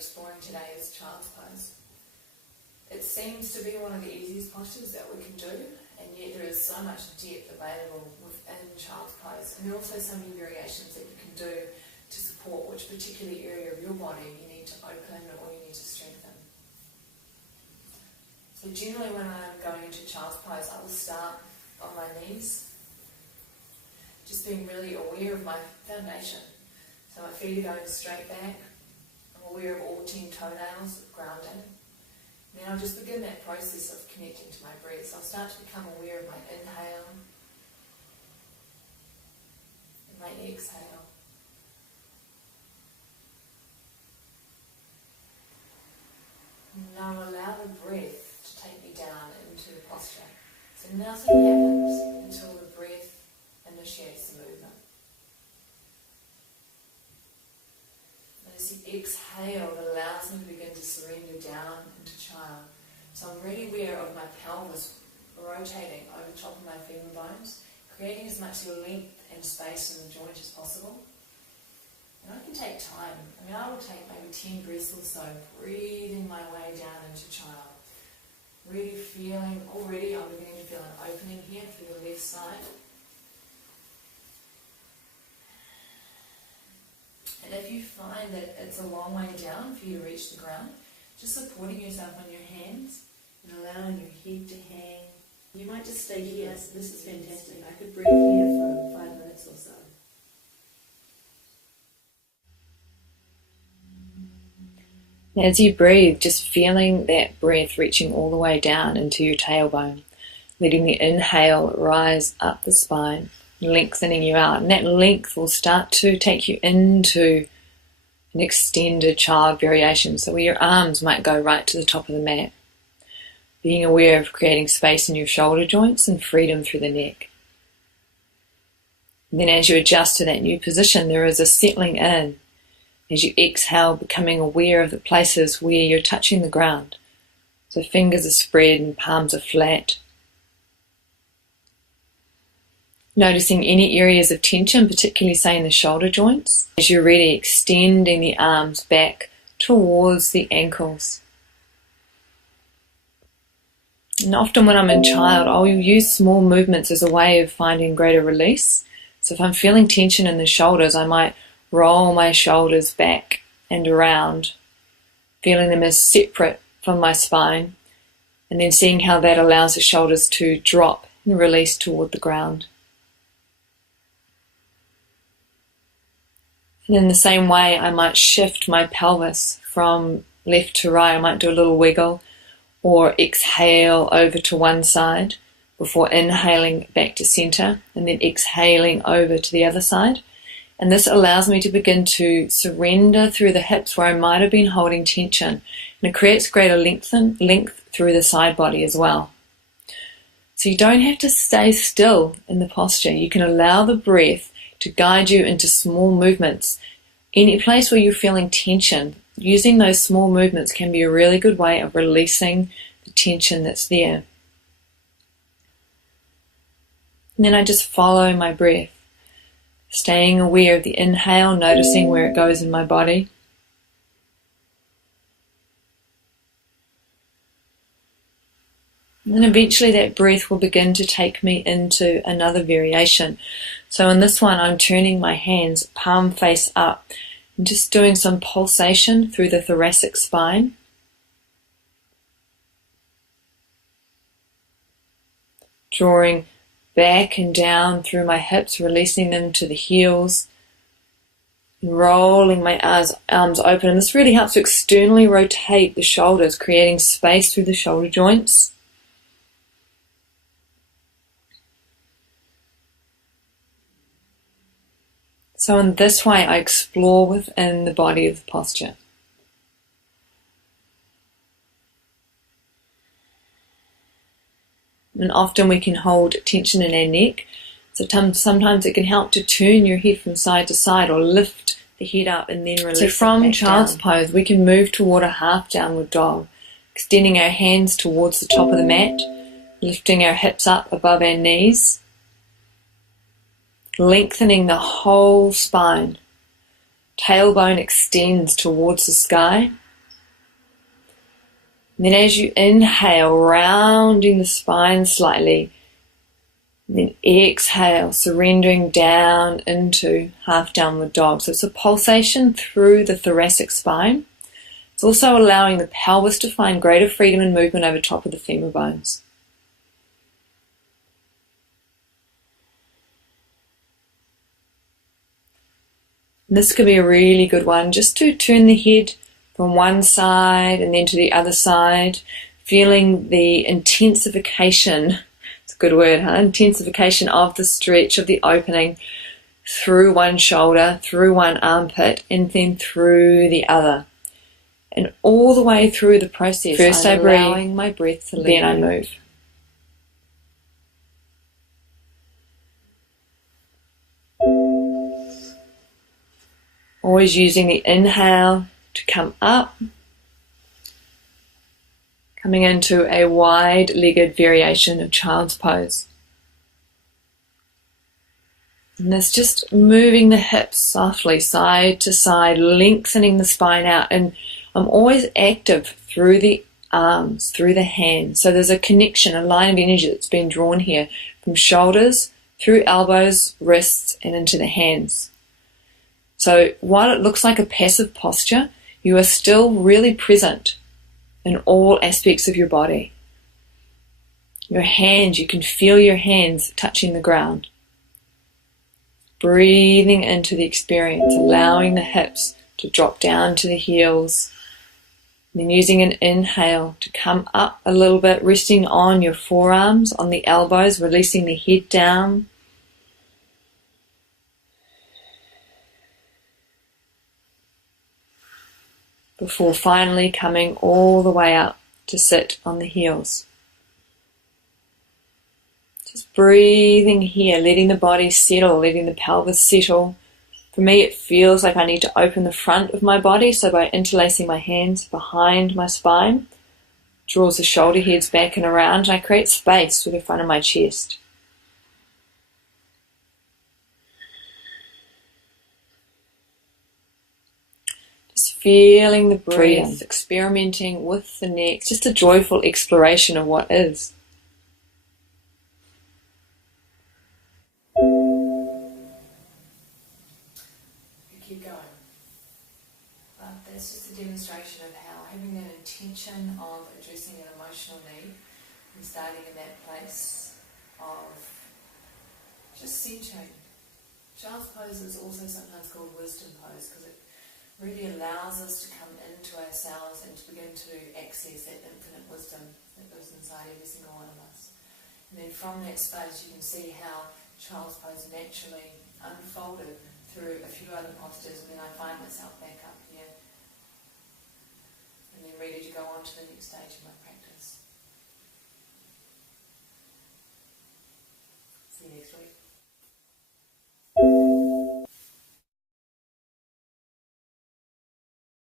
exploring today is child's pose. It seems to be one of the easiest postures that we can do, and yet there is so much depth available within child's pose. And there are also so many variations that you can do to support which particular area of your body you need to open or you need to strengthen. So generally when I'm going into child's pose, I will start on my knees, just being really aware of my foundation. So my feet are going straight back. I'm aware of all 10 toenails, grounding. Then I'll just begin that process of connecting to my breath. So I'll start to become aware of my inhale and my exhale. And now allow the breath to take me down into the posture. So nothing happens until the breath initiates the movement. And as you exhale, it allows me to begin to surrender down into child. So I'm really aware of my pelvis rotating over the top of my femur bones, creating as much length and space in the joint as possible. And I can take time. I will take maybe 10 breaths or so, breathing my way down into child. Really feeling, already I'm beginning to feel an opening here through the left side. And if you find that it's a long way down for you to reach the ground, just supporting yourself on your hands and allowing your head to hang. You might just stay here. This is fantastic. I could breathe here for 5 minutes or so. As you breathe, just feeling that breath reaching all the way down into your tailbone, letting the inhale rise up the spine, lengthening you out. And that length will start to take you into an extended child variation. So where your arms might go right to the top of the mat. Being aware of creating space in your shoulder joints and freedom through the neck. And then as you adjust to that new position, there is a settling in. As you exhale, becoming aware of the places where you're touching the ground. So fingers are spread and palms are flat. Noticing any areas of tension, particularly say in the shoulder joints. As you're ready, extending the arms back towards the ankles. And often when I'm in child, I'll use small movements as a way of finding greater release. So if I'm feeling tension in the shoulders, I might roll my shoulders back and around, feeling them as separate from my spine, and then seeing how that allows the shoulders to drop and release toward the ground. And in the same way, I might shift my pelvis from left to right. I might do a little wiggle or exhale over to one side before inhaling back to center and then exhaling over to the other side. And this allows me to begin to surrender through the hips where I might have been holding tension. And it creates greater length through the side body as well. So you don't have to stay still in the posture. You can allow the breath to guide you into small movements. Any place where you're feeling tension, using those small movements can be a really good way of releasing the tension that's there. And then I just follow my breath. Staying aware of the inhale, noticing where it goes in my body. And then eventually that breath will begin to take me into another variation. So in this one, I'm turning my hands palm face up and just doing some pulsation through the thoracic spine. Drawing back and down through my hips, releasing them to the heels, rolling my arms open. And this really helps to externally rotate the shoulders, creating space through the shoulder joints. So in this way, I explore within the body of the posture. And often we can hold tension in our neck. So sometimes it can help to turn your head from side to side or lift the head up and then release it back down. So from child's pose, we can move toward a half downward dog, extending our hands towards the top of the mat, lifting our hips up above our knees, lengthening the whole spine. Tailbone extends towards the sky, And then as you inhale, rounding the spine slightly, and then exhale, surrendering down into half downward dog. So it's a pulsation through the thoracic spine. It's also allowing the pelvis to find greater freedom and movement over top of the femur bones. And this could be a really good one just to turn the head from one side and then to the other side, feeling the intensification, it's a good word, huh? Intensification of the stretch, of the opening through one shoulder, through one armpit, and then through the other. And all the way through the process, first I'm allowing my breath to lead, then I move. Always using the inhale to come up, coming into a wide-legged variation of child's pose. And this just moving the hips softly side to side, lengthening the spine out. And I'm always active through the arms, through the hands. So there's a connection, a line of energy that's been drawn here from shoulders, through elbows, wrists, and into the hands. So while it looks like a passive posture, you are still really present in all aspects of your body. Your hands, you can feel your hands touching the ground. Breathing into the experience, allowing the hips to drop down to the heels. And then using an inhale to come up a little bit, resting on your forearms, on the elbows, releasing the head down. Before finally coming all the way up to sit on the heels. Just breathing here, letting the body settle, letting the pelvis settle. For me, it feels like I need to open the front of my body, so by interlacing my hands behind my spine, draws the shoulder heads back and around, and I create space through the front of my chest. Feeling the breath, experimenting with the neck, just a joyful exploration of what is. You keep going. But that's just a demonstration of how having an intention of addressing an emotional need and starting in that place of just centering. Child's pose is also sometimes called wisdom pose because it really allows us to come into ourselves and to begin to access that infinite wisdom that lives inside every single one of us. And then from that space you can see how child's pose naturally unfolded through a few other postures, and then I find myself back up here and then ready to go on to the next stage of my practice.